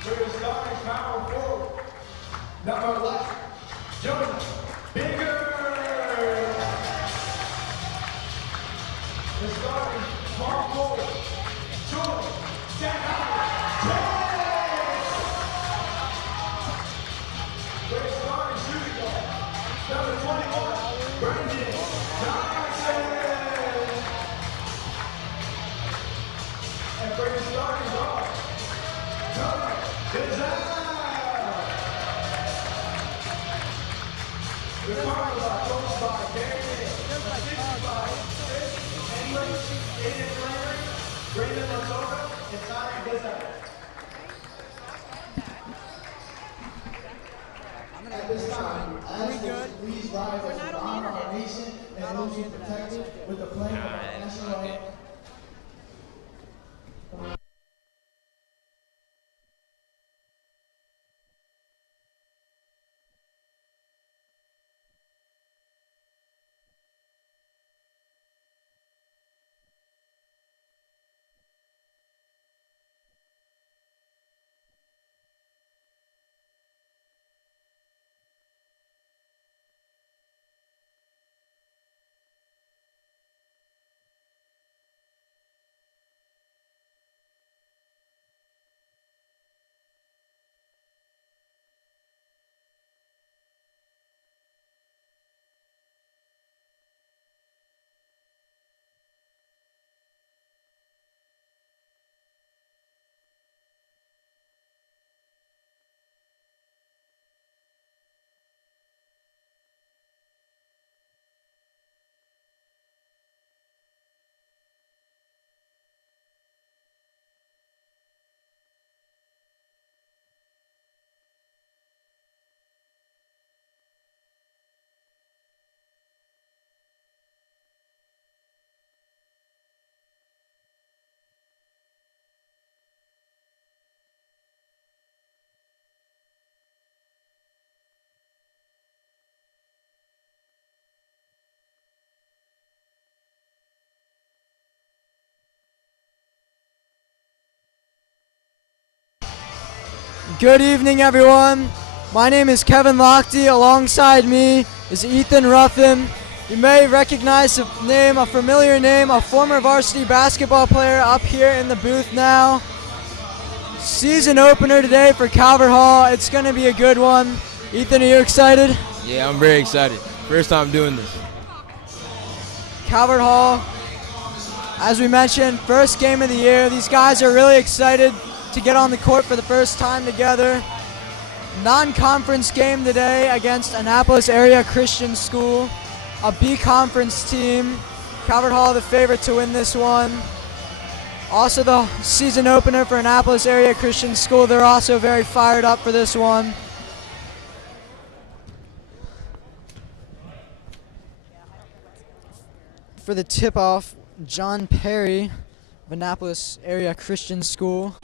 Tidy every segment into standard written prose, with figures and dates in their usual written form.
For your starting power forward, number 11, Jonah Bigger. The starting small forward, Joy Jack. For your starting shooting guard, number 21, Brandon Johnson. And for your starting guard, Tony Gonzalez. The Cardinals are coached by Pregame, assisted by Chris English, Aiden Flannery, Brandon Lasoga, and Tony Gonzalez. At this time, I ask that you please rise as we honor our nation and those who protect it with the playing of our national anthem. Good evening, everyone. My name is Kevin Lochte. Alongside me is Ethan Ruffin. You may recognize the name, a familiar name, a former varsity basketball player up here in the booth now. Season opener today for Calvert Hall. It's going to be a good one. Ethan, are you excited? Yeah, I'm very excited. First time doing this. Calvert Hall, as we mentioned, first game of the year. These guys are really excited to get on the court for the first time together. Non-conference game today against Annapolis Area Christian School, a B conference team. Calvert Hall the favorite to win this one. Also the season opener for Annapolis Area Christian School. They're also very fired up for this one. For the tip-off, John Perry of Annapolis Area Christian School.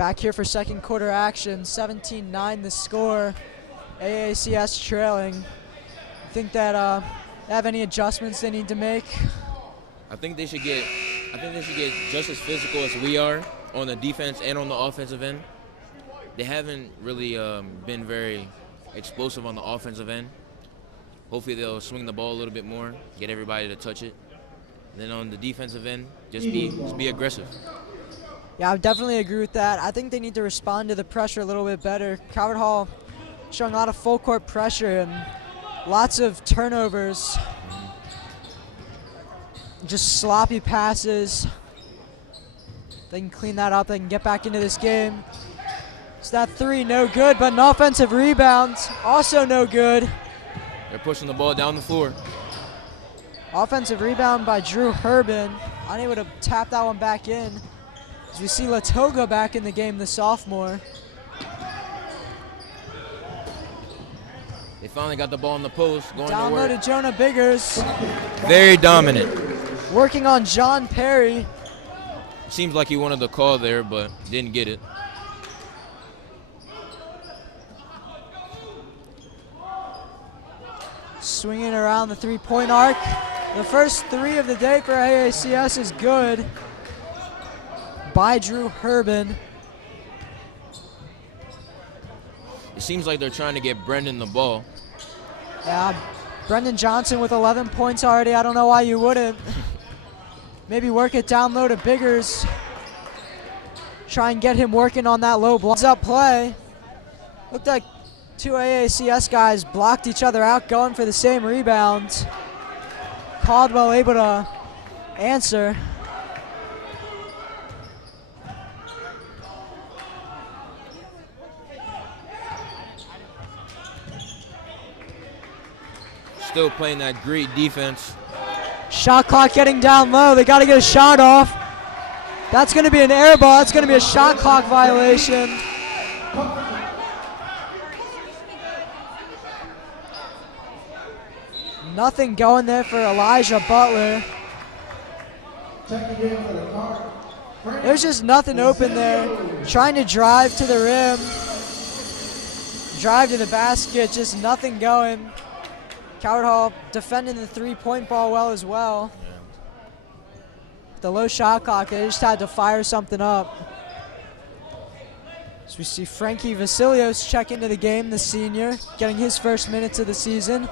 Back here for second quarter action, 17-9 the score. AACS trailing. Think that they have any adjustments they need to make? I think they should get just as physical as we are on the defense and on the offensive end. They haven't really been very explosive on the offensive end. Hopefully they'll swing the ball a little bit more, get everybody to touch it. And then on the defensive end, just be aggressive. Yeah, I would definitely agree with that. I think they need to respond to the pressure a little bit better. Calvert Hall showing a lot of full court pressure and lots of turnovers. Just sloppy passes. They can clean that up. They can get back into this game. So that three, no good, but an offensive rebound, also no good. They're pushing the ball down the floor. Offensive rebound by Drew Herbin. Unable to tap that one back in. As we see Latoga back in the game, the sophomore. They finally got the ball in the post, going Down to low work. to Jonah Biggers. Very dominant. Working on John Perry. Seems like he wanted the call there, but didn't get it. Swinging around the three-point arc. The first three of the day for AACS is good. By Drew Herbin. It seems like they're trying to get Brendan the ball. Yeah, Brendan Johnson with 11 points already. I don't know why you wouldn't. Maybe work it down low to Biggers. Try and get him working on that low block. Up play. Looked like two AACS guys blocked each other out going for the same rebound. Caldwell able to answer. Still playing that great defense. Shot clock getting down low. They got to get a shot off. That's going to be an air ball. That's going to be a shot clock violation. Nothing going there for Elijah Butler. There's just nothing open there. Trying to drive to the rim. Drive to the basket. Just nothing going. Calvert Hall defending the three-point ball well as well. Yeah. The low shot clock, they just had to fire something up. So we see Frankie Vasilios check into the game, the senior, getting his first minutes of the season.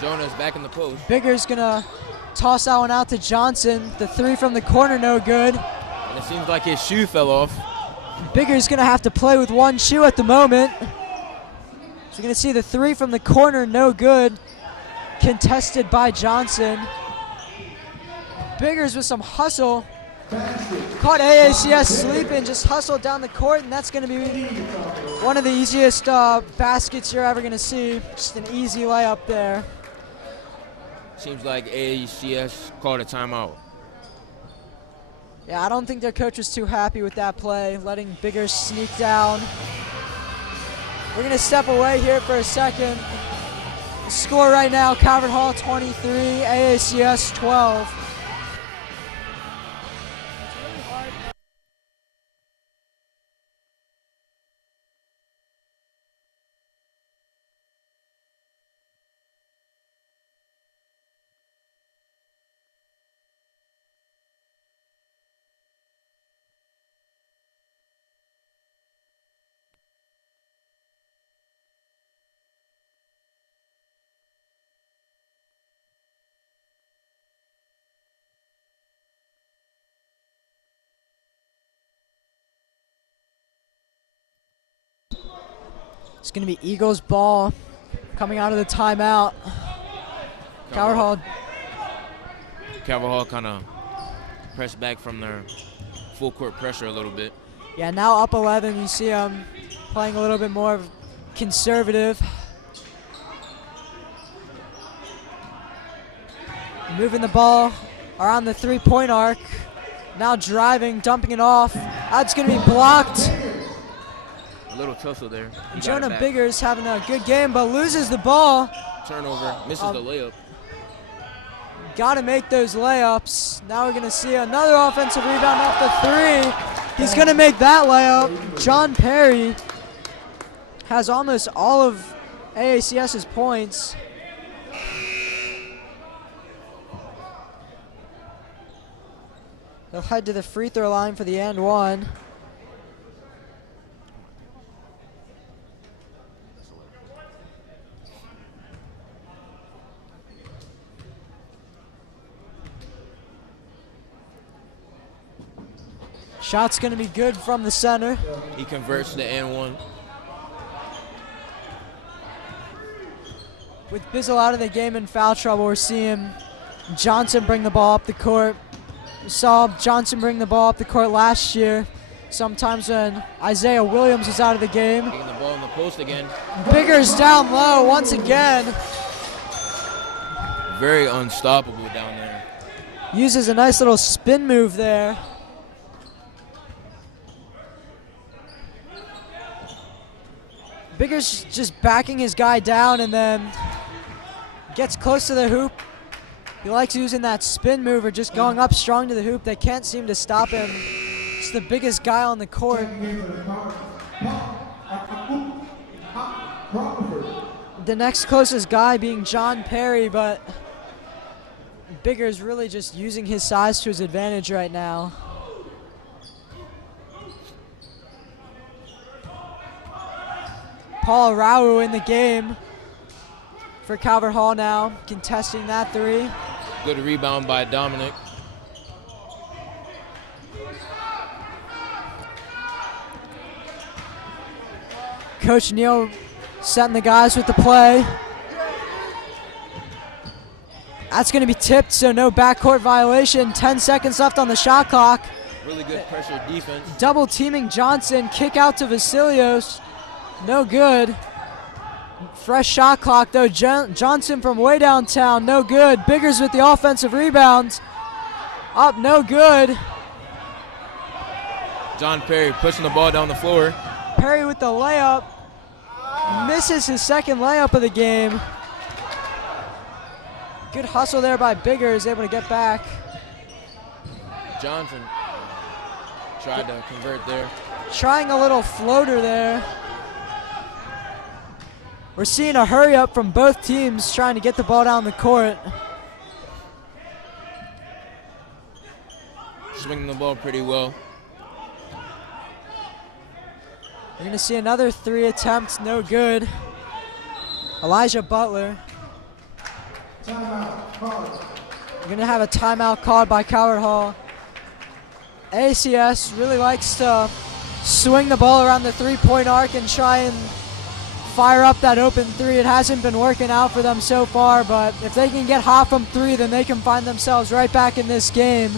Jonah's back in the post. Bigger's gonna toss that one out to Johnson. The three from the corner, no good. And it seems like his shoe fell off. Bigger's gonna have to play with one shoe at the moment. So we're gonna see the three from the corner, no good. Contested by Johnson. Biggers with some hustle. Caught AACS sleeping, just hustled down the court, and that's gonna be one of the easiest baskets you're ever gonna see. Just an easy layup there. Seems like AACS called a timeout. Yeah, I don't think their coach was too happy with that play, letting Biggers sneak down. We're gonna step away here for a second. The score right now, Calvert Hall 23, AACS 12. It's going to be Eagles ball coming out of the timeout. Calvert Hall kind of pressed back from their full court pressure a little bit. Yeah, now up 11. You see them playing a little bit more conservative. Moving the ball around the three-point arc. Now driving, dumping it off. That's going to be blocked. A little tussle there. Jonah Biggers having a good game, but loses the ball. Turnover, misses the layup. Got to make those layups. Now we're going to see another offensive rebound off the three. He's going to make that layup. John Perry has almost all of AACS's points. They'll head to the free throw line for the and one. Shot's going to be good from the center. He converts the and one. With Bizzle out of the game in foul trouble, we're seeing Johnson bring the ball up the court. We saw Johnson bring the ball up the court last year, sometimes when Isaiah Williams was out of the game. Taking the ball in the post again. Biggers down low once again. Very unstoppable down there. Uses a nice little spin move there. Biggers just backing his guy down and then gets close to the hoop. He likes using that spin move or just going up strong to the hoop. They can't seem to stop him. It's the biggest guy on the court. The next closest guy being John Perry, but Biggers really just using his size to his advantage right now. Paul Rau in the game for Calvert Hall now, contesting that three. Good rebound by Dominic. Coach Neal setting the guys with the play. That's going to be tipped, so no backcourt violation. 10 seconds left on the shot clock. Really good pressure defense. Double teaming Johnson, kick out to Vasilios. No good. Fresh shot clock though. Johnson from way downtown, no good. Biggers with the offensive rebounds. Up, no good. John Perry pushing the ball down the floor. Perry with the layup. Misses his second layup of the game. Good hustle there by Biggers, able to get back. Johnson tried to convert there. Trying a little floater there. We're seeing a hurry up from both teams trying to get the ball down the court. Swinging the ball pretty well. We're going to see another three attempts, no good. Elijah Butler. We're going to have a timeout called by Calvert Hall. AACS really likes to swing the ball around the three-point arc and try and fire up that open three. It hasn't been working out for them so far, but if they can get hot from three, then they can find themselves right back in this game.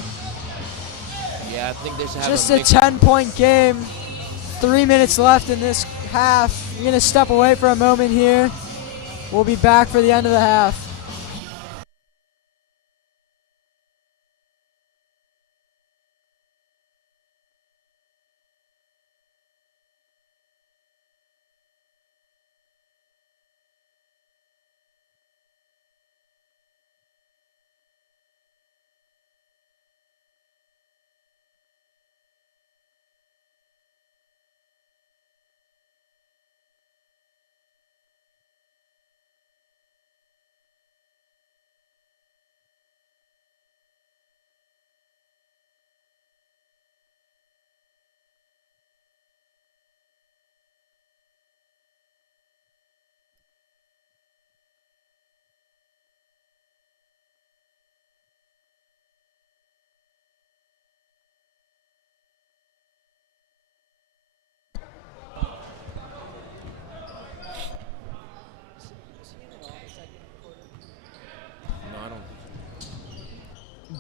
Yeah, I think they should have just a 10-point game. 3 minutes left in this half. We're going to step away for a moment here. We'll be back for the end of the half.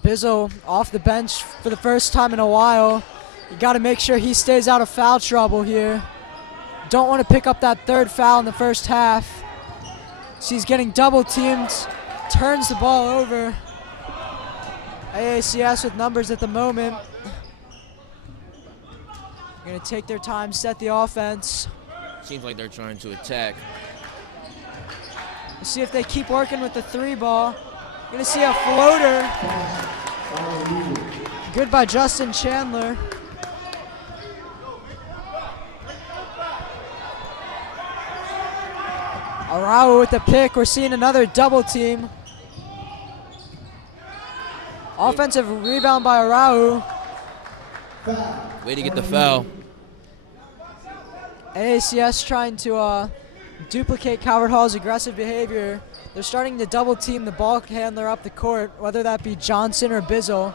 Bizzle off the bench for the first time in a while. You got to make sure he stays out of foul trouble here. Don't want to pick up that third foul in the first half. So he's getting double teamed, turns the ball over. AACS with numbers at the moment. They're going to take their time, set the offense. Seems like they're trying to attack. We'll see if they keep working with the three ball. Gonna see a floater. Good by Justin Chandler. Arau with the pick. We're seeing another double team. Offensive rebound by Arau. Way to get the foul. AACS trying to duplicate Calvert Hall's aggressive behavior. They're starting to double team the ball handler up the court, whether that be Johnson or Bizzle.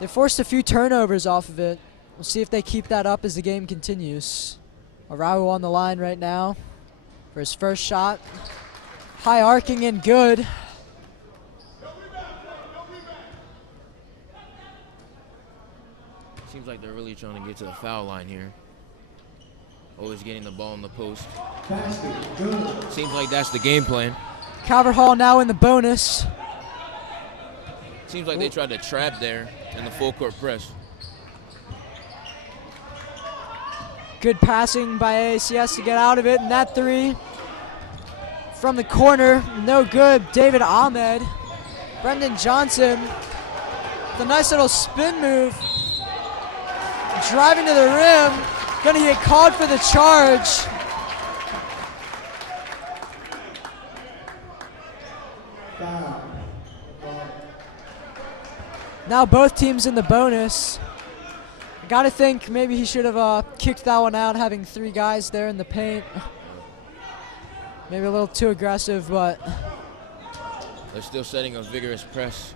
They forced a few turnovers off of it. We'll see if they keep that up as the game continues. Arau on the line right now for his first shot. High arcing and good. Seems like they're really trying to get to the foul line here. Always getting the ball in the post. Seems like that's the game plan. Calvert Hall now in the bonus. Seems like they tried to trap there in the full court press. Good passing by AACS to get out of it, and that three from the corner, no good. David Ahmed. Brendan Johnson with a nice little spin move. Driving to the rim, gonna get called for the charge. Now both teams in the bonus. Gotta think maybe he should have kicked that one out, having three guys there in the paint. Maybe a little too aggressive, but They're still setting a vigorous press.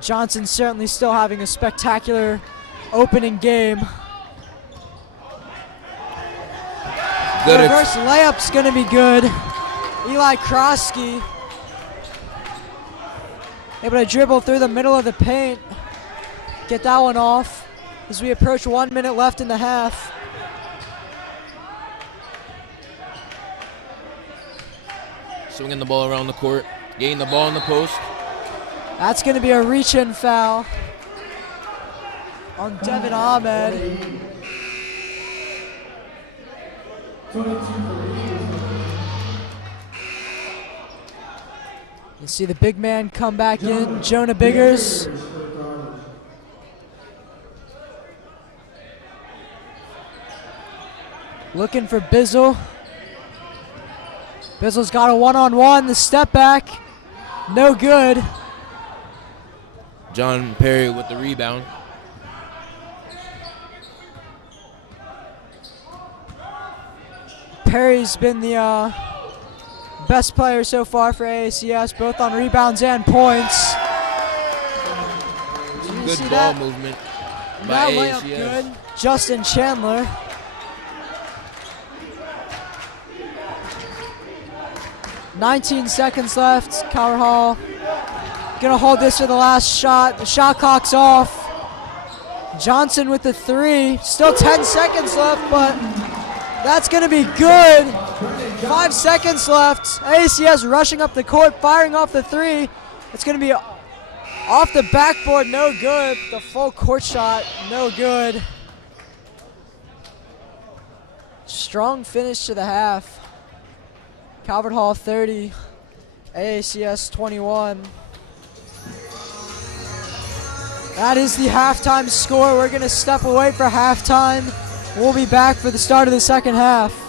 Johnson certainly still having a spectacular opening game. Good. Reverse layup's gonna be good. Eli Krosky able to dribble through the middle of the paint. Get that one off as we approach 1 minute left in the half. Swinging the ball around the court, getting the ball in the post. That's going to be a reach-in foul on Devin Ahmed. You see the big man come back in, Jonah Biggers. Looking for Bizzle. Bizzle's got a one-on-one, the step back, no good. John Perry with the rebound. Perry's been the best player so far for AACS, both on rebounds and points. Good ball movement by layup AACS. good. Justin Chandler. "19 seconds left. Calvert Hall gonna hold this for the last shot. The shot clock's off. Johnson with the three. Still 10 seconds left, but that's gonna be good. 5 seconds left. AACS rushing up the court, firing off the three. It's gonna be off the backboard, no good. The full court shot, no good. Strong finish to the half. Calvert Hall 30, AACS 21. That is the halftime score. We're going to step away for halftime. We'll be back for the start of the second half.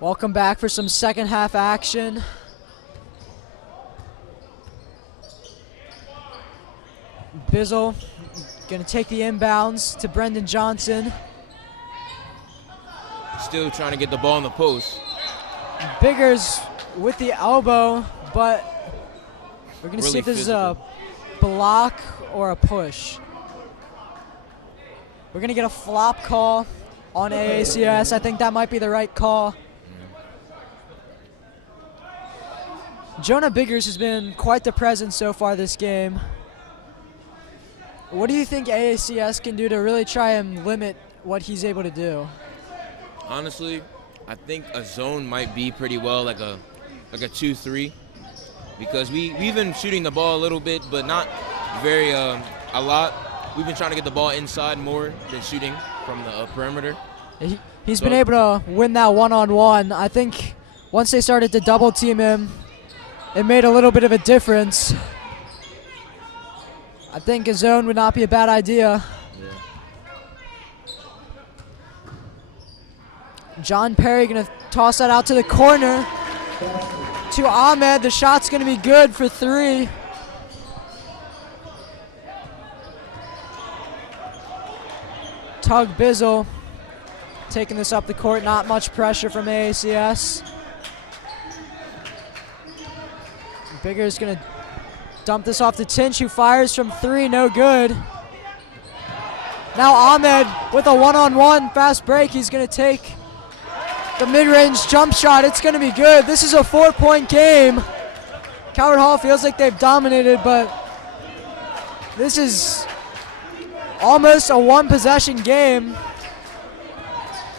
Welcome back for some second half action. Bizzle gonna take the inbounds to Brendan Johnson. Still trying to get the ball in the post. Biggers with the elbow, but we're gonna see if this is a block or a push. We're gonna get a flop call on AACS. I think that might be the right call. Jonah Biggers has been quite the presence so far this game. What do you think AACS can do to really try and limit what he's able to do? Honestly, I think a zone might be pretty well, like a 2-3, because we've been shooting the ball a little bit, but not very a lot. We've been trying to get the ball inside more than shooting from the perimeter. He's been able to win that one-on-one. I think once they started to double team him, it made a little bit of a difference. I think a zone would not be a bad idea. Yeah. John Perry gonna toss that out to the corner to Ahmed. The shot's gonna be good for 3. Tug Bizzle taking this up the court. Not much pressure from AACS. Bigger's gonna dump this off to Tinch, who fires from 3, no good. Now Ahmed with a one-on-one fast break. He's gonna take the mid-range jump shot. It's gonna be good. This is a 4-point game. Coward Hall feels like they've dominated, but this is almost a one-possession game.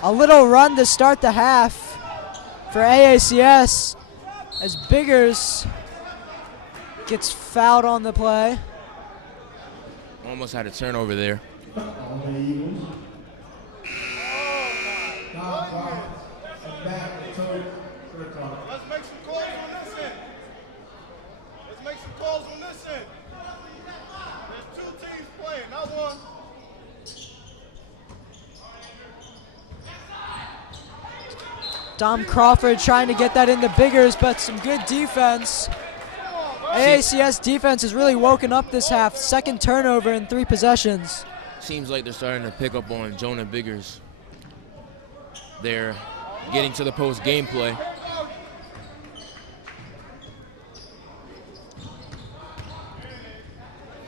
A little run to start the half for AACS as Biggers gets fouled on the play. Almost had a turnover there. Let's make some calls on this end. Let's make some calls on this end. There's 2 teams playing, not one. Dom Crawford trying to get that into Biggers, but some good defense. AACS defense has really woken up this half. Second turnover in 3 possessions. Seems like they're starting to pick up on Jonah Biggers. They're getting to the post gameplay.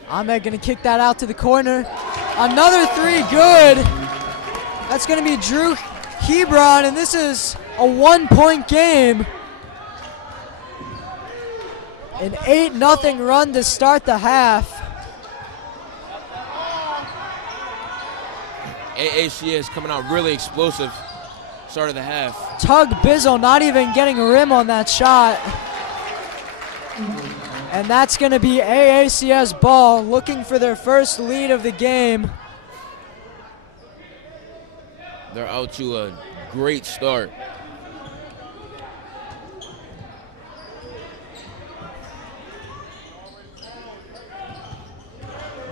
Ahmed gonna kick that out to the corner. Another 3, good. That's gonna be Drew Hebron, and this is a 1-point game. An 8-0 run to start the half. AACS coming out really explosive. Start of the half. Tug Bizzle not even getting a rim on that shot. And that's going to be AACS ball, looking for their first lead of the game. They're out to a great start.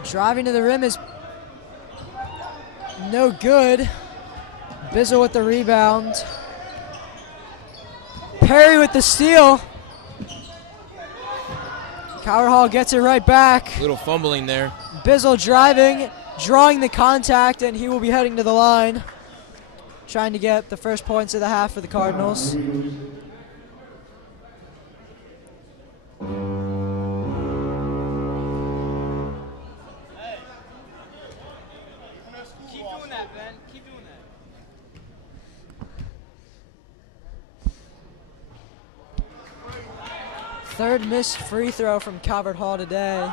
Driving to the rim is no good. Bizzle with the rebound. Perry with the steal. Coward Hall gets it right back. Little fumbling there. Bizzle driving, drawing the contact, and he will be heading to the line. Trying to get the first points of the half for the Cardinals. Third missed free throw from Calvert Hall today.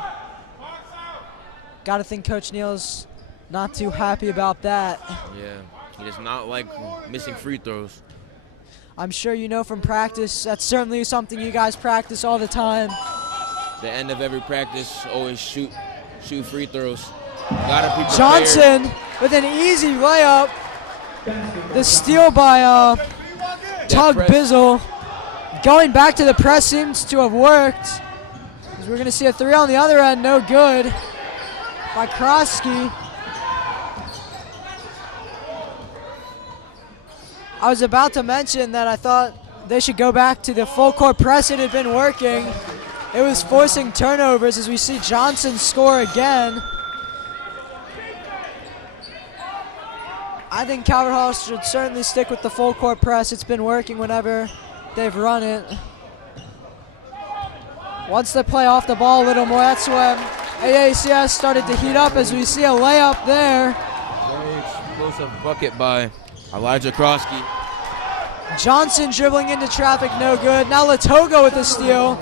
Gotta think Coach Neal's not too happy about that. Yeah, he does not like missing free throws. I'm sure you know from practice, that's certainly something you guys practice all the time. The end of every practice, always shoot free throws. Gotta be prepared. Johnson with an easy layup. The steal by Tug Bizzle. Going back to the press seems to have worked. We're going to see a 3 on the other end, no good by Krosky. I was about to mention that I thought they should go back to the full court press. It had been working. It was forcing turnovers as we see Johnson score again. I think Calvert Hall should certainly stick with the full court press. It's been working whenever they've run it. Once they play off the ball a little more, that's when AACS started to heat up as we see a layup there. Very explosive bucket by Elijah Krosky. Johnson dribbling into traffic, no good. Now Latogo with the steal.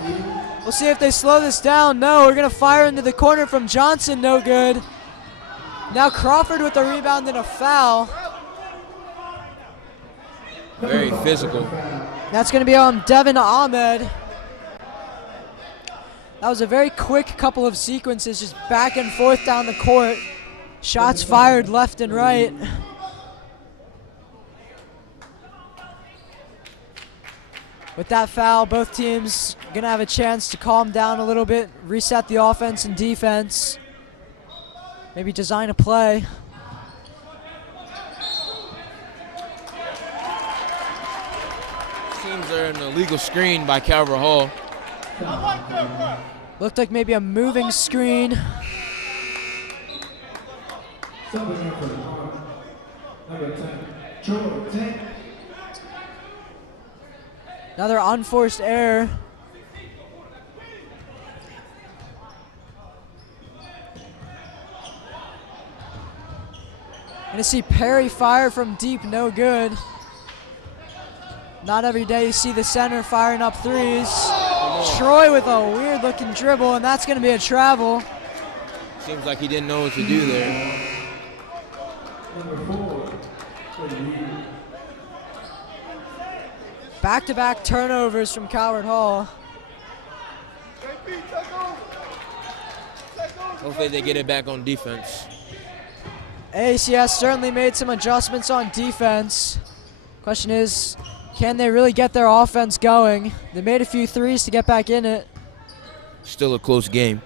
We'll see if they slow this down. No, we're going to fire into the corner from Johnson, no good. Now Crawford with the rebound and a foul. Very physical. That's going to be on Devin Ahmed. That was a very quick couple of sequences, just back and forth down the court. Shots fired left and right. With that foul, both teams going to have a chance to calm down a little bit, reset the offense and defense, maybe design a play. Seems they're an illegal screen by Calvert Hall. Looked like maybe a moving screen. Another unforced error. Gonna see Perry fire from deep, no good. Not every day you see the center firing up threes. Troy with a weird looking dribble, and that's gonna be a travel. Seems like he didn't know what to do there. Back-to-back turnovers from Calvert Hall. Hopefully they get it back on defense. AACS certainly made some adjustments on defense. Question is, can they really get their offense going? They made a few threes to get back in it. Still a close game.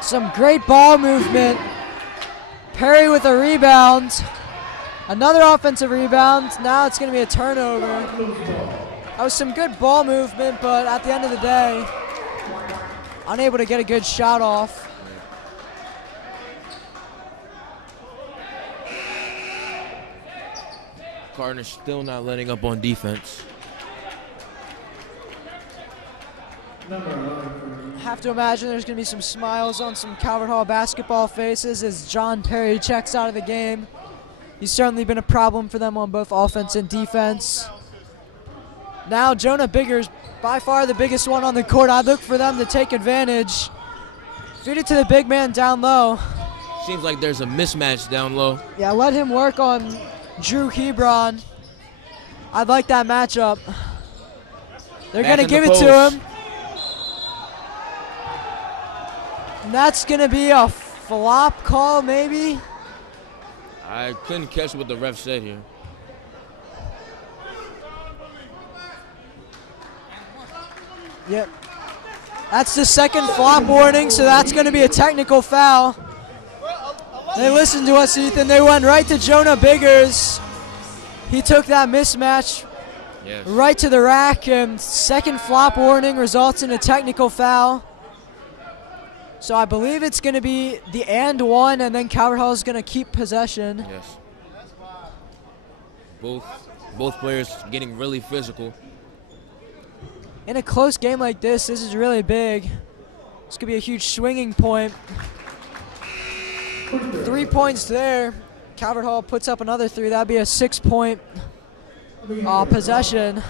Some great ball movement. Perry with a rebound. Another offensive rebound. Now it's going to be a turnover. That was some good ball movement, but at the end of the day, unable to get a good shot off. Gardner's still not letting up on defense. Have to imagine there's going to be some smiles on some Calvert Hall basketball faces as John Perry checks out of the game. He's certainly been a problem for them on both offense and defense. Now Jonah Biggers, by far the biggest one on the court. I look for them to take advantage. Feed it to the big man down low. Seems like there's a mismatch down low. Yeah, let him work on Drew Hebron. I'd like that matchup. They're going to give it to him. And that's going to be a flop call, maybe. I couldn't catch what the ref said here. Yep. That's the second flop warning, so that's going to be a technical foul. They listened to us, Ethan. They went right to Jonah Biggers. He took that mismatch right to the rack, and second flop warning results in a technical foul. So I believe it's going to be the and one, and then Calvert Hall is going to keep possession. Yes. Both players getting really physical. In a close game like this is really big. This could be a huge swinging point. 3 points there. Calvert Hall puts up another three. That'd be a 6-point possession.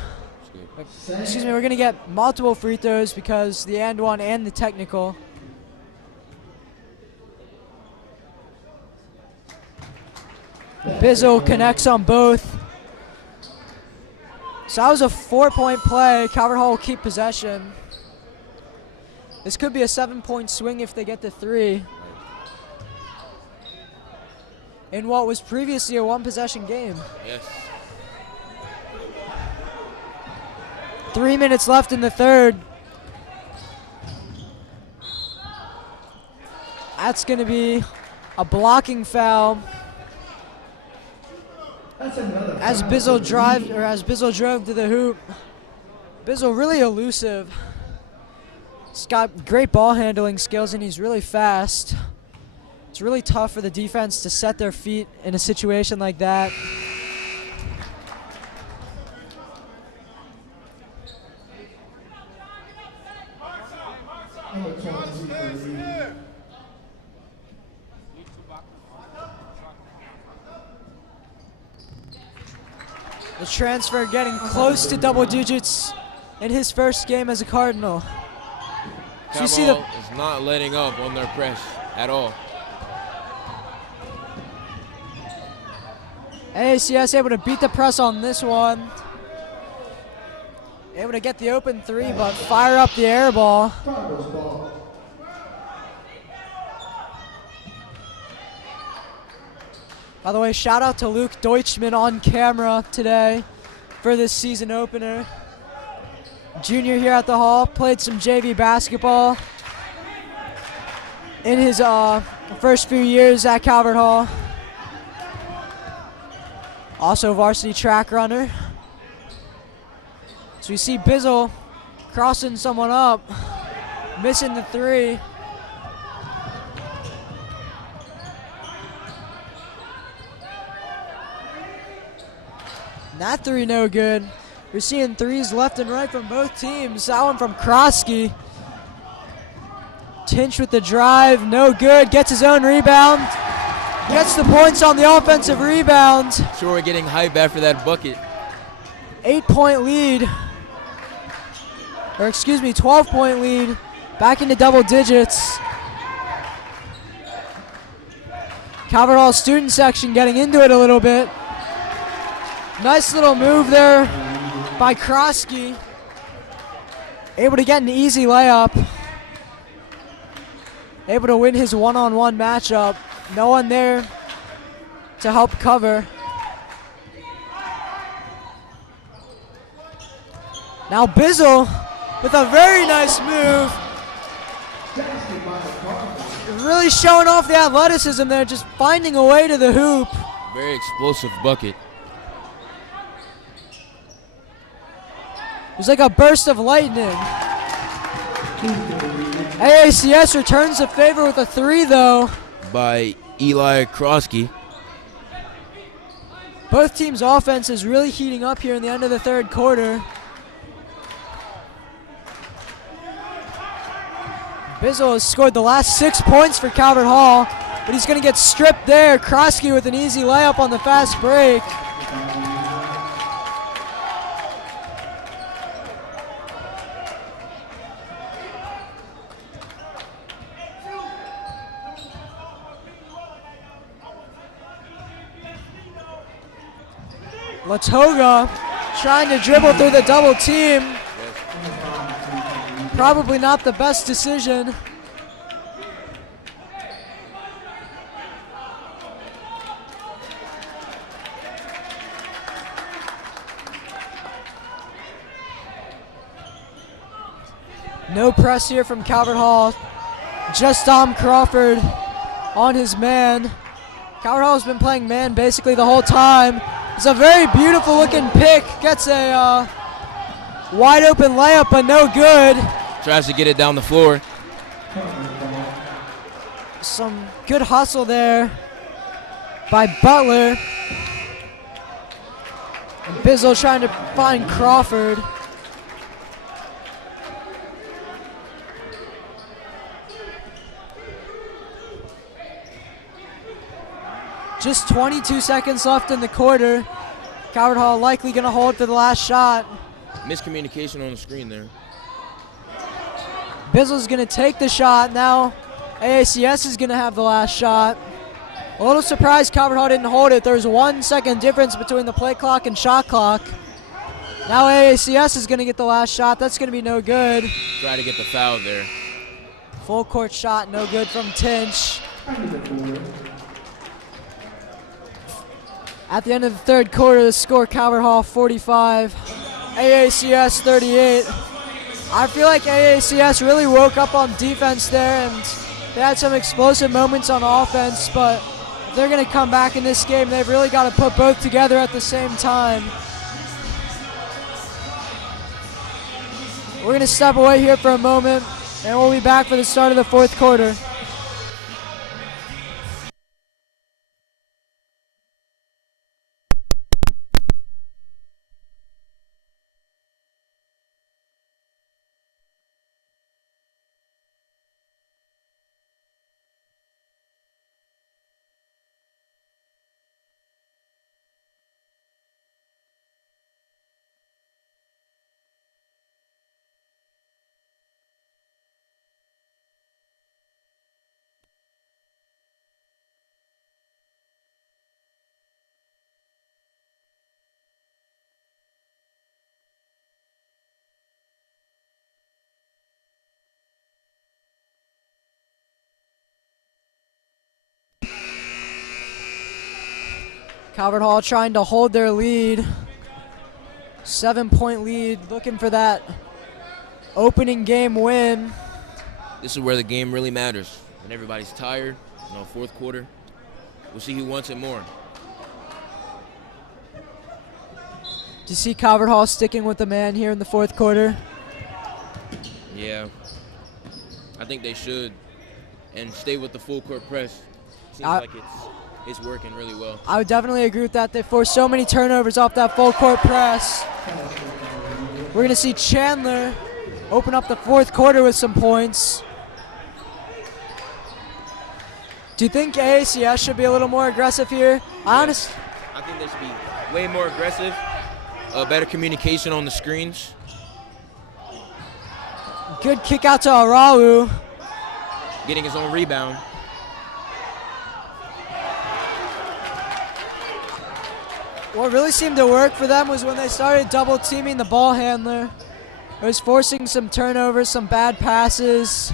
Excuse me, we're going to get multiple free throws because the and one and the technical. Bizzle connects on both. So that was a 4-point play. Calvert Hall will keep possession. This could be a 7-point swing if they get the three. In what was previously a one-possession game. Yes. 3 minutes left in the third. That's going to be a blocking foul. As Bizzle drove to the hoop. Bizzle really elusive. He's got great ball handling skills and he's really fast. It's really tough for the defense to set their feet in a situation like that. The transfer getting close to double digits in his first game as a Cardinal. So you see Cavall is not letting up on their press at all. AACS able to beat the press on this one. Able to get the open three, but fire up the air ball. By the way, shout out to Luke Deutschman on camera today for this season opener. Junior here at the Hall, played some JV basketball in his first few years at Calvert Hall. Also varsity track runner. So we see Bizzle crossing someone up, missing the three. And that three no good. We're seeing threes left and right from both teams. That one from Krosky. Tinch with the drive, no good. Gets his own rebound. Gets the points on the offensive rebound. Sure, we're getting hype after that bucket. 8-point lead. Or excuse me, 12-point lead. Back into double digits. Calvert Hall student section getting into it a little bit. Nice little move there by Krosky. Able to get an easy layup. Able to win his one-on-one matchup. No one there to help cover. Now Bizzle with a very nice move. Really showing off the athleticism there, just finding a way to the hoop. Very explosive bucket. It was like a burst of lightning. AACS returns the favor with a three, though. By Eli Krosky. Both teams' offense is really heating up here in the end of the third quarter. Bizzle has scored the last 6 points for Calvert Hall, but he's going to get stripped there. Krosky with an easy layup on the fast break. Latoga trying to dribble through the double team. Probably not the best decision. No press here from Calvert Hall. Just Dom Crawford on his man. Calvert Hall has been playing man basically the whole time. It's a very beautiful looking pick. Gets a wide open layup, but no good. Tries to get it down the floor. Some good hustle there by Butler. And Bizzle trying to find Crawford. Just 22 seconds left in the quarter. Calvert Hall likely going to hold for the last shot. Miscommunication on the screen there. Bizzle's going to take the shot. Now AACS is going to have the last shot. A little surprised Calvert Hall didn't hold it. There's 1 second difference between the play clock and shot clock. Now AACS is going to get the last shot. That's going to be no good. Try to get the foul there. Full court shot, no good from Tinch. At the end of the third quarter, the score Calvert Hall 45, AACS 38. I feel like AACS really woke up on defense there, and They had some explosive moments on offense, but if they're going to come back in this game, they've really got to put both together at the same time. We're going to step away here for a moment, and we'll be back for the start of the fourth quarter. Calvert Hall trying to hold their lead. 7-point lead, looking for that opening game win. This is where the game really matters. When everybody's tired, fourth quarter, we'll see who wants it more. Do you see Calvert Hall sticking with the man here in the fourth quarter? Yeah, I think they should, and stay with the full court press. Seems like it's working really well. I would definitely agree with that. They forced so many turnovers off that full court press. We're going to see Chandler open up the fourth quarter with some points. Do you think AACS should be a little more aggressive here? I think they should be way more aggressive, better communication on the screens. Good kick out to Arawu. Getting his own rebound. What really seemed to work for them was when they started double teaming the ball handler. It was forcing some turnovers, some bad passes.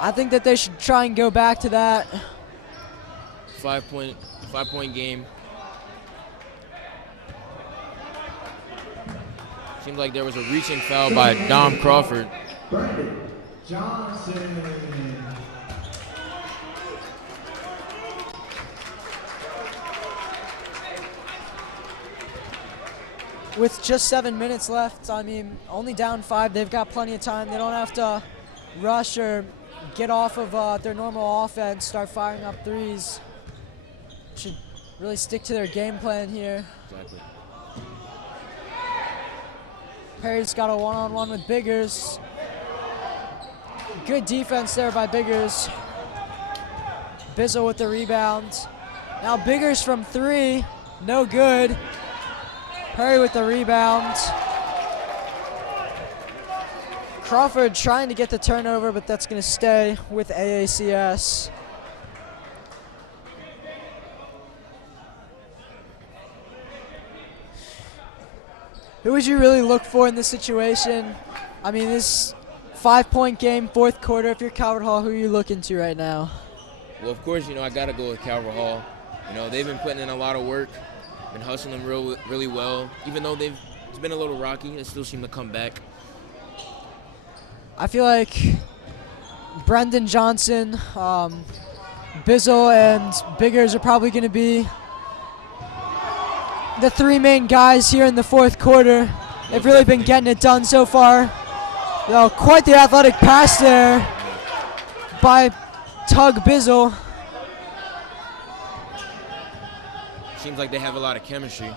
I think that they should try and go back to that. 5-point game. Seemed like there was a reaching foul by Dom Crawford. Brandon Johnson. With just 7 minutes left, only down 5, they've got plenty of time. They don't have to rush or get off of their normal offense, start firing up threes. Should really stick to their game plan here. Exactly. Perry's got a one-on-one with Biggers. Good defense there by Biggers. Bizzle with the rebound. Now Biggers from 3, no good. Perry with the rebound. Crawford trying to get the turnover, but that's going to stay with AACS. Who would you really look for in this situation? This 5-point game, fourth quarter. If you're Calvert Hall, who are you looking to right now? Well, of course, I got to go with Calvert Hall. They've been putting in a lot of work. Been hustling really well. Even though it's been a little rocky, they still seem to come back. I feel like Brendan Johnson, Bizzle, and Biggers are probably going to be the 3 main guys here in the fourth quarter. They've really been getting it done so far. Quite the athletic pass there by Tug Bizzle. Seems like they have a lot of chemistry.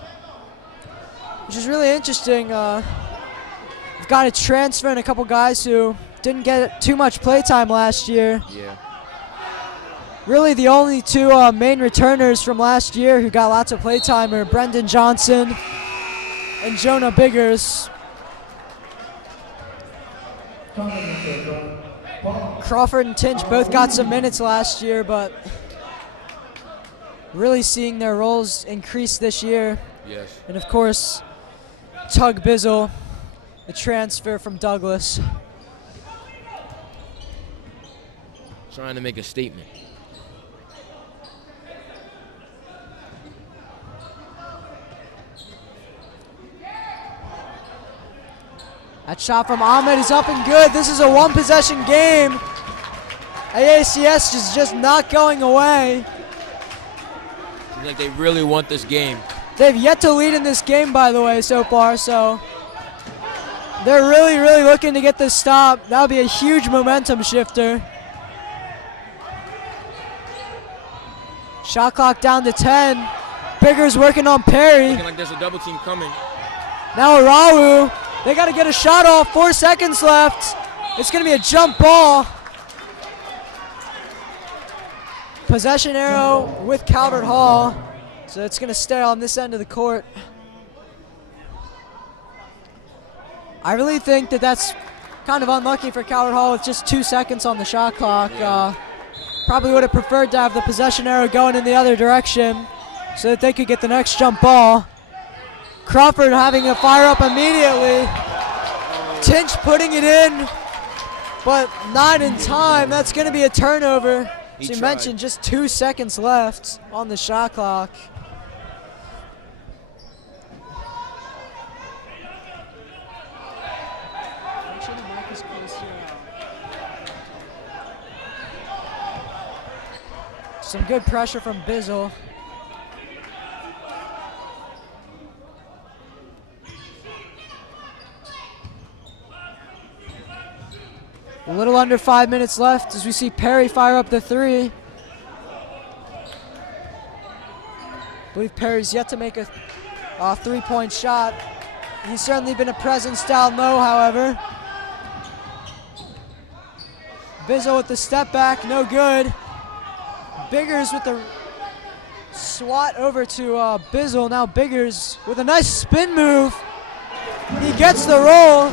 Which is really interesting. We've got a transfer and a couple guys who didn't get too much playtime last year. Yeah. Really the only 2 main returners from last year who got lots of playtime are Brendan Johnson and Jonah Biggers. Crawford and Tinch both got some minutes last year, but really seeing their roles increase this year. Yes. And of course, Tug Bizzle, the transfer from Douglas. Trying to make a statement. That shot from Ahmed is up and good. This is a 1-possession game. AACS is just not going away. Seems like they really want this game. They've yet to lead in this game, by the way, so far, so they're really, really looking to get this stop. That would be a huge momentum shifter. Shot clock down to 10. Bigger's working on Perry. Looking like there's a double team coming. Now Arawu. They got to get a shot off. 4 seconds left. It's going to be a jump ball. Possession arrow with Calvert Hall. So it's going to stay on this end of the court. I really think that that's kind of unlucky for Calvert Hall with just 2 seconds on the shot clock. Probably would have preferred to have the possession arrow going in the other direction so that they could get the next jump ball. Crawford having to fire up immediately. Tinch putting it in, but not in time. That's going to be a turnover. As you mentioned, just 2 seconds left on the shot clock. Some good pressure from Bizzle. A little under 5 minutes left as we see Perry fire up the three. I believe Perry's yet to make a three-point shot. He's certainly been a presence down low, however. Bizzle with the step back, no good. Biggers with the swat over to Bizzle. Now Biggers with a nice spin move. He gets the roll.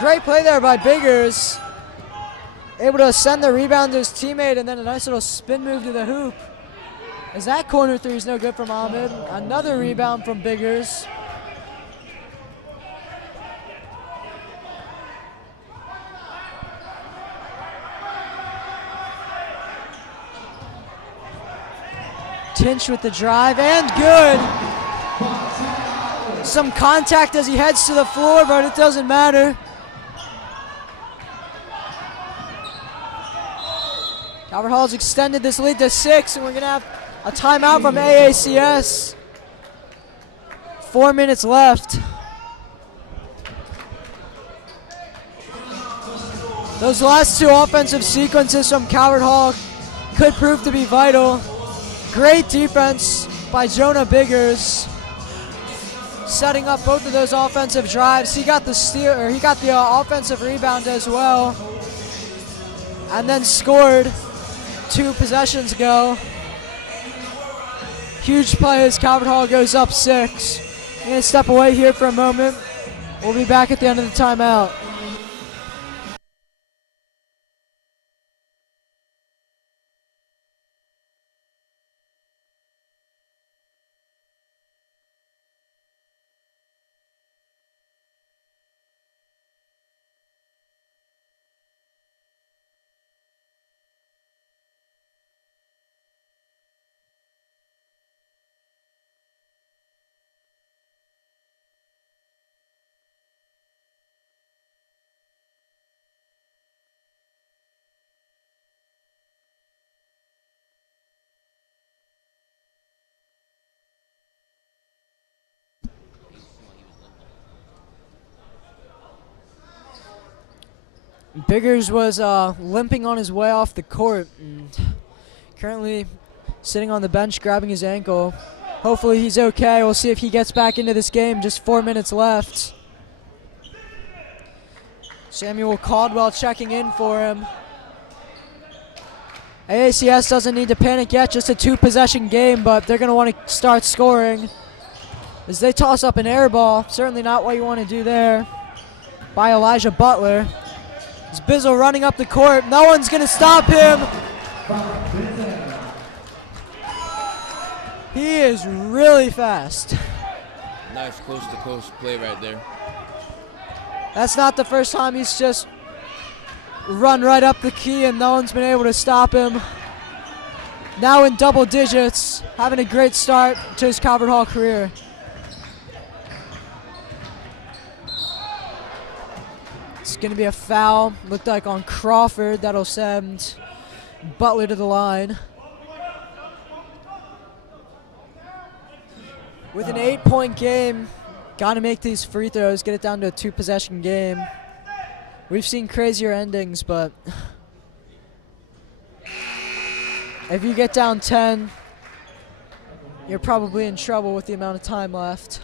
Great play there by Biggers. Able to send the rebound to his teammate and then a nice little spin move to the hoop. As that corner three is no good from Ahmed. Another rebound from Biggers. Tinch with the drive and good. Some contact as he heads to the floor, but it doesn't matter. Calvert Hall's extended this lead to 6, and we're going to have a timeout from AACS. 4 minutes left. Those last two offensive sequences from Calvert Hall could prove to be vital. Great defense by Jonah Biggers, setting up both of those offensive drives. He got the steal, or he got the offensive rebound as well, and then scored 2 possessions ago. Huge play as Calvert Hall goes up 6. I'm going to step away here for a moment. We'll be back at the end of the timeout. Biggers was limping on his way off the court and currently sitting on the bench grabbing his ankle. Hopefully he's okay. We'll see if he gets back into this game. Just 4 minutes left. Samuel Caldwell checking in for him. AACS doesn't need to panic yet, just a 2-possession game, but they're going to want to start scoring as they toss up an air ball. Certainly not what you want to do there by Elijah Butler. It's Bizzle running up the court. No one's going to stop him. He is really fast. Nice coast-to-coast play right there. That's not the first time he's just run right up the key and no one's been able to stop him. Now in double digits, having a great start to his Calvert Hall career. It's going to be a foul. Looked like on Crawford. That'll send Butler to the line. With an 8-point game, got to make these free throws, get it down to a 2-possession game. We've seen crazier endings, but if you get down 10, you're probably in trouble with the amount of time left.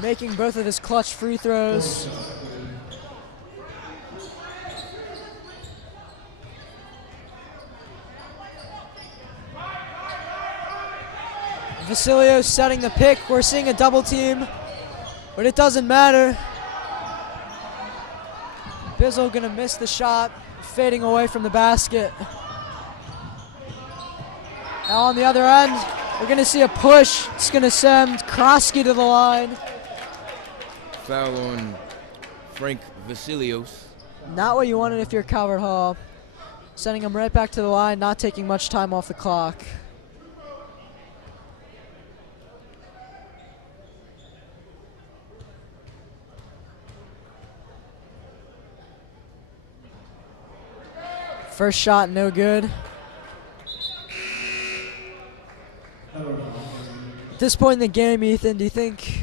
Making both of his clutch free throws. Vasilio setting the pick. We're seeing a double team, but it doesn't matter. Bizzle gonna miss the shot, fading away from the basket. Now on the other end, we're gonna see a push. It's gonna send Krosky to the line. Foul on Frank Vasilios. Not what you wanted if you're Calvert Hall. Sending him right back to the line, not taking much time off the clock. First shot, no good. At this point in the game, Ethan, do you think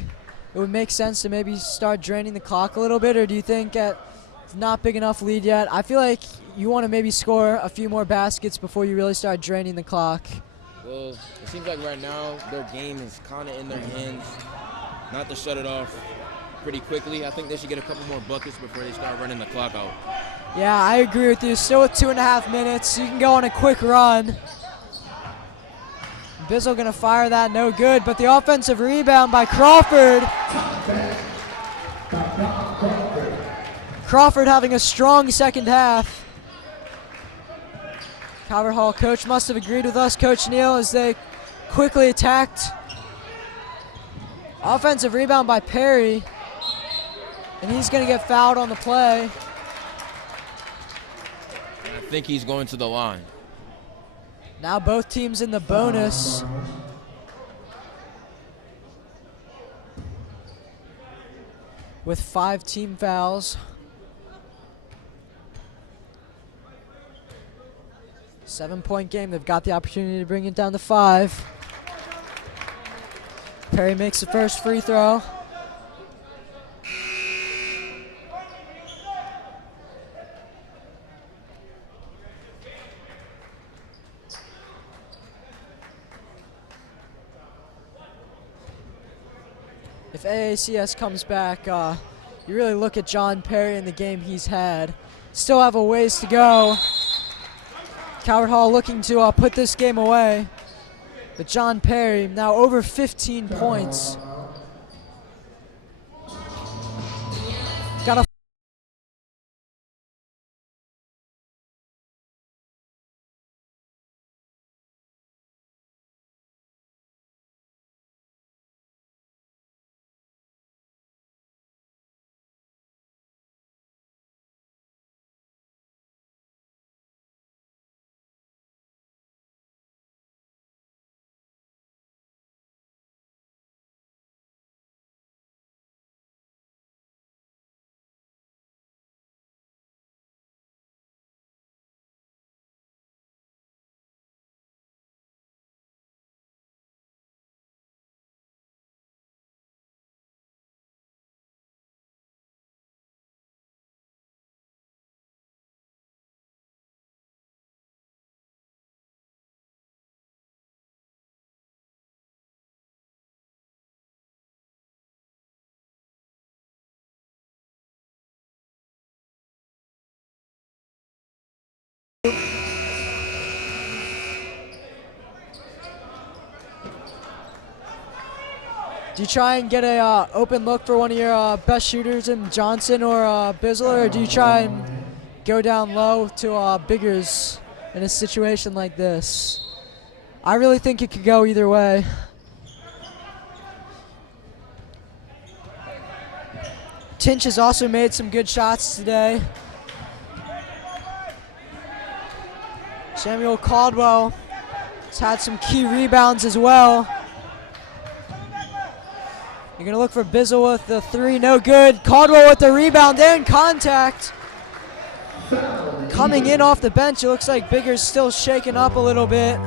it would make sense to maybe start draining the clock a little bit, or do you think it's not big enough lead yet? I feel like you want to maybe score a few more baskets before you really start draining the clock. Well, it seems like right now their game is kind of in their hands, not to shut it off pretty quickly. I think they should get a couple more buckets before they start running the clock out. Yeah, I agree with you. Still with 2.5 minutes. You can go on a quick run. Bizzle gonna fire that, no good, but the offensive rebound by Crawford. Crawford having a strong second half. Calvert Hall coach must have agreed with us, Coach Neal, as they quickly attacked. Offensive rebound by Perry, and he's gonna get fouled on the play. I think he's going to the line. Now both teams in the bonus. With 5 team fouls. 7-point game. They've got the opportunity to bring it down to 5. Perry makes the first free throw. If AACS comes back, you really look at John Perry and the game he's had. Still have a ways to go. Calvert Hall looking to put this game away. But John Perry now over 15 points. Got a Do you try and get a open look for one of your best shooters in Johnson or Bizzle, or do you try and go down low to Biggers in a situation like this? I really think it could go either way. Tinch has also made some good shots today. Samuel Caldwell He's had some key rebounds as well. You're going to look for Bizzle with the three, no good. Caldwell with the rebound and contact. Coming in off the bench, it looks like Bigger's still shaking up a little bit.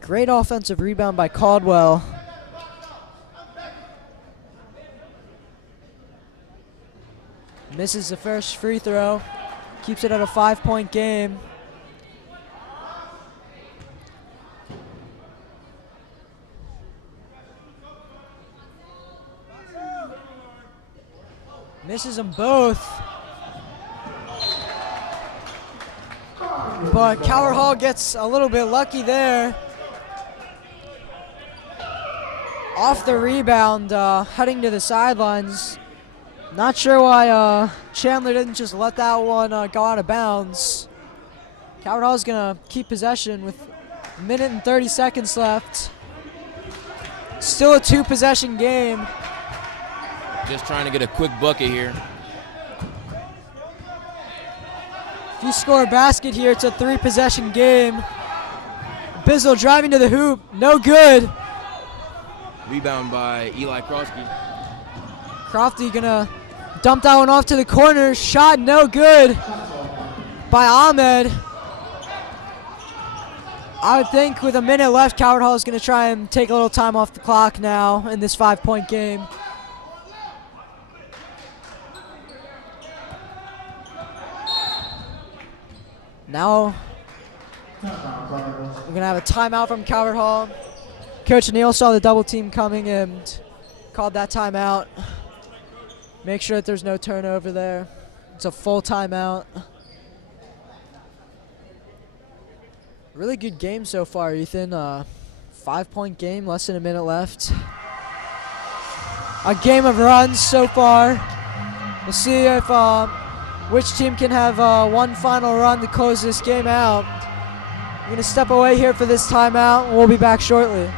Great offensive rebound by Caldwell. Misses the first free throw. Keeps it at a 5-point game. Misses them both. But Coward Hall gets a little bit lucky there. Off the rebound, heading to the sidelines. Not sure why Chandler didn't just let that one go out of bounds. Coward Hall is going to keep possession with a minute and 30 seconds left. Still a two-possession game. Just trying to get a quick bucket here. If you score a basket here, it's a three-possession game. Bizzle driving to the hoop, no good. Rebound by Eli Crosby. Crofty gonna dump that one off to the corner. Shot no good by Ahmed. I would think with a minute left, Coward Hall is gonna try and take a little time off the clock now in this 5-point game. Now we're gonna have a timeout from Coward Hall. Coach Neal saw the double team coming and called that timeout. Make sure that there's no turnover there. It's a full timeout. Really good game so far, Ethan. 5-point game, less than a minute left. A game of runs so far. We'll see if which team can have one final run to close this game out. We're going to step away here for this timeout, and we'll be back shortly.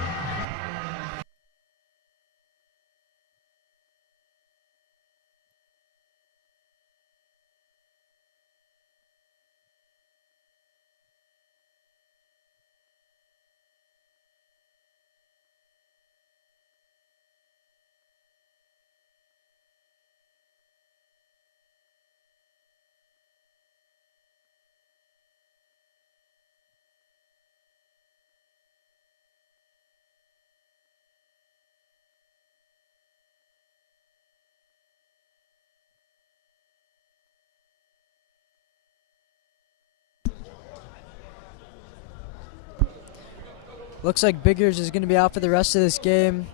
Looks like Biggers is going to be out for the rest of this game.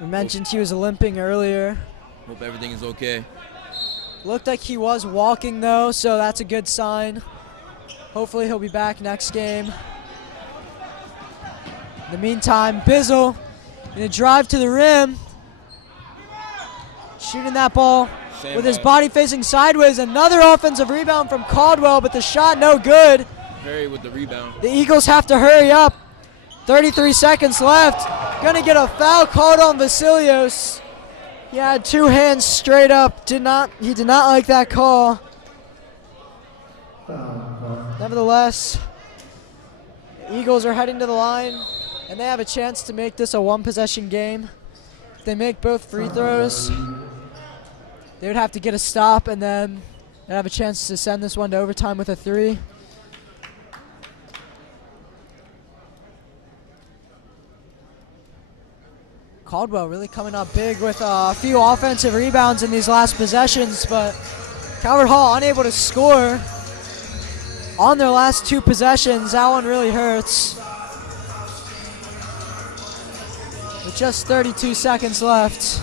We mentioned he was limping earlier. Hope everything is okay. Looked like he was walking though, so that's a good sign. Hopefully he'll be back next game. In the meantime, Bizzle going to drive to the rim. Shooting that ball with his body facing sideways. Another offensive rebound from Caldwell, but the shot no good. Perry with the rebound. The Eagles have to hurry up. 33 seconds left. Gonna get a foul called on Vasilios. He had two hands straight up. He did not like that call. Nevertheless, the Eagles are heading to the line, and they have a chance to make this a one-possession game. If they make both free throws, they would have to get a stop, and then they'd have a chance to send this one to overtime with a three. Caldwell really coming up big with a few offensive rebounds in these last possessions, but Coward Hall unable to score on their last two possessions. That one really hurts. With just 32 seconds left.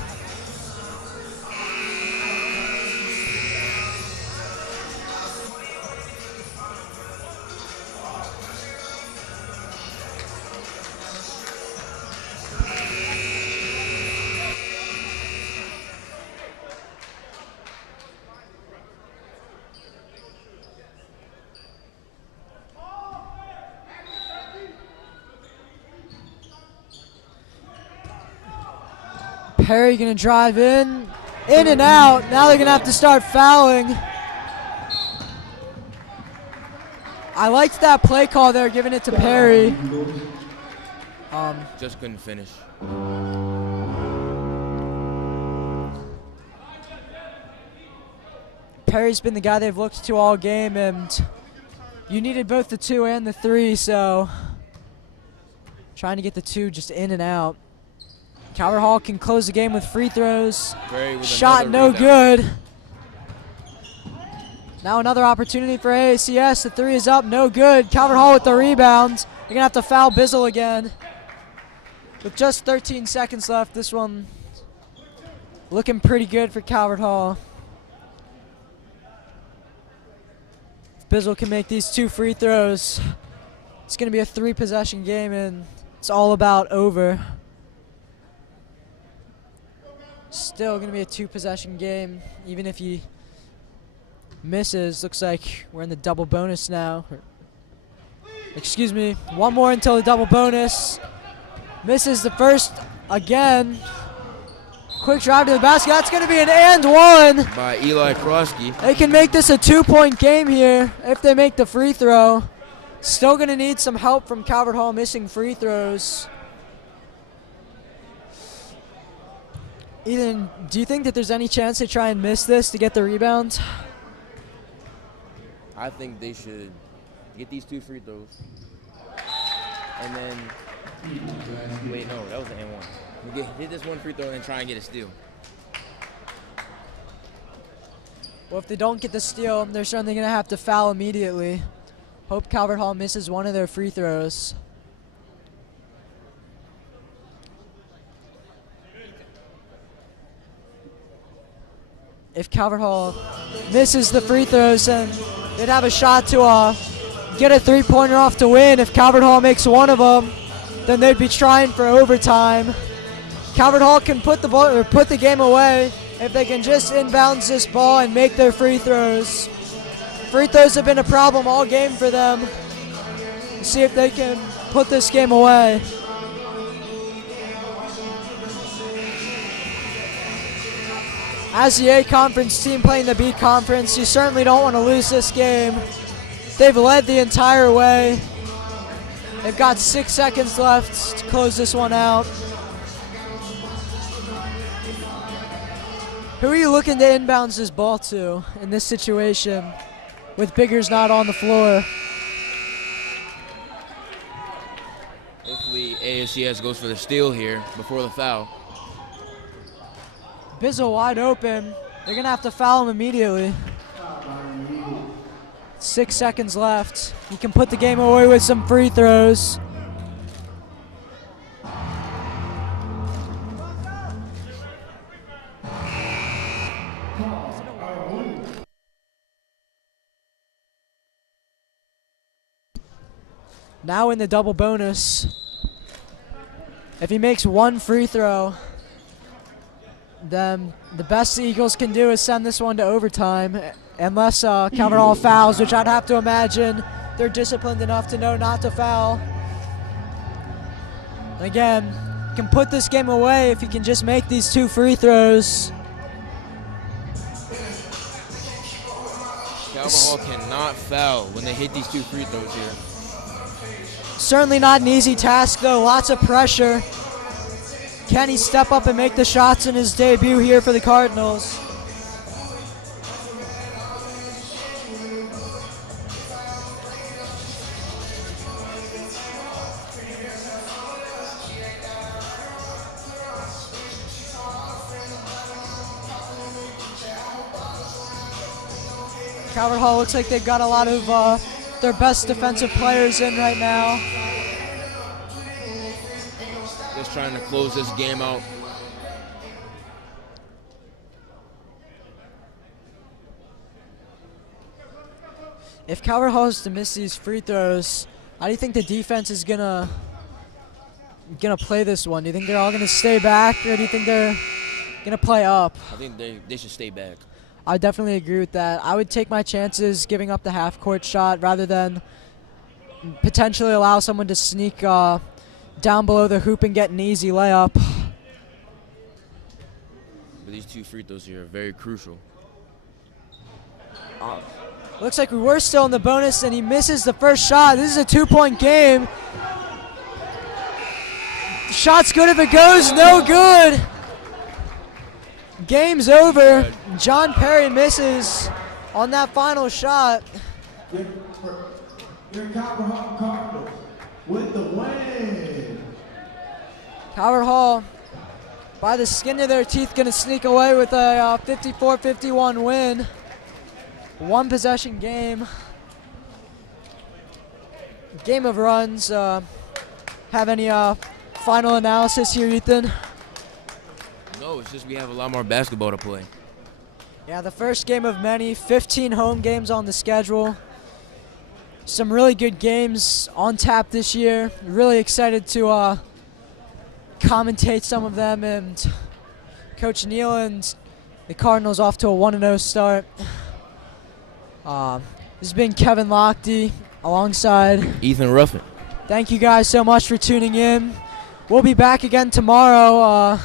Perry gonna drive in, In and out. Now they're going to have to start fouling. I liked that play call there, giving it to Perry. Just couldn't finish. Perry's been the guy they've looked to all game, and you needed both the 2 and the 3, so trying to get the 2 just in and out. Calvert Hall can close the game with free throws. Shot no good. Now another opportunity for AACS. The 3 is up, no good. Calvert Hall with the rebound. They're going to have to foul Bizzle again. With just 13 seconds left, this one looking pretty good for Calvert Hall. If Bizzle can make these 2 free throws, it's going to be a 3-possession game, and it's all about over. Still going to be a 2-possession game, even if he misses. Looks like we're in the double bonus now. Excuse me, 1 more until the double bonus. Misses the first again. Quick drive to the basket. That's going to be an and 1 by Eli Krosky. They can make this a 2-point game here if they make the free throw. Still going to need some help from Calvert Hall missing free throws. Ethan, do you think that there's any chance they try and miss this to get the rebound? I think they should get these 2 free throws. And then, wait, no, that was an and 1. Hit this 1 free throw and try and get a steal. Well, if they don't get the steal, they're certainly going to have to foul immediately. Hope Calvert Hall misses one of their free throws. If Calvert Hall misses the free throws, then they'd have a shot to get a 3-pointer off to win. If Calvert Hall makes one of them, then they'd be trying for overtime. Calvert Hall can put the game away if they can just inbounds this ball and make their free throws. Free throws have been a problem all game for them. Let's see if they can put this game away. As the A conference team playing the B conference, you certainly don't want to lose this game. They've led the entire way. They've got 6 seconds left to close this one out. Who are you looking to inbounds this ball to in this situation with Biggers not on the floor? Hopefully AACS goes for the steal here before the foul. Bizzle wide open. They're going to have to foul him immediately. 6 seconds left. He can put the game away with some free throws. Now in the double bonus. If he makes 1 free throw, then the best the Eagles can do is send this one to overtime, unless Calvert Hall fouls, which I'd have to imagine they're disciplined enough to know not to foul. Again, can put this game away if he can just make these 2 free throws. Calvert Hall cannot foul when they hit these 2 free throws here. Certainly not an easy task, though. Lots of pressure. Can he step up and make the shots in his debut here for the Cardinals? Calvert Hall looks like they've got a lot of their best defensive players in right now. Just trying to close this game out. If Calvert Hall is to miss these free throws, how do you think the defense is gonna play this one? Do you think they're all gonna stay back, or do you think they're gonna play up? I think they should stay back. I definitely agree with that. I would take my chances giving up the half-court shot rather than potentially allow someone to sneak down below the hoop and get an easy layup. but these 2 free throws here are very crucial. Looks like we were still in the bonus, and he misses the first shot. This is a 2-point game. Shot's good if it goes, no good. Game's over. John Perry misses on that final shot. Your Calvert Hall Cardinals with the win. Calvert Hall, by the skin of their teeth, going to sneak away with a 54-51 win. 1 possession game. Game of runs. Have any final analysis here, Ethan? No, it's just we have a lot more basketball to play. Yeah, the first game of many. 15 home games on the schedule. Some really good games on tap this year. Really excited to commentate some of them. And Coach Neal and the Cardinals off to a 1-0 start. This has been Kevin Lochte alongside Ethan Ruffin. Thank you guys so much for tuning in. We'll be back again tomorrow.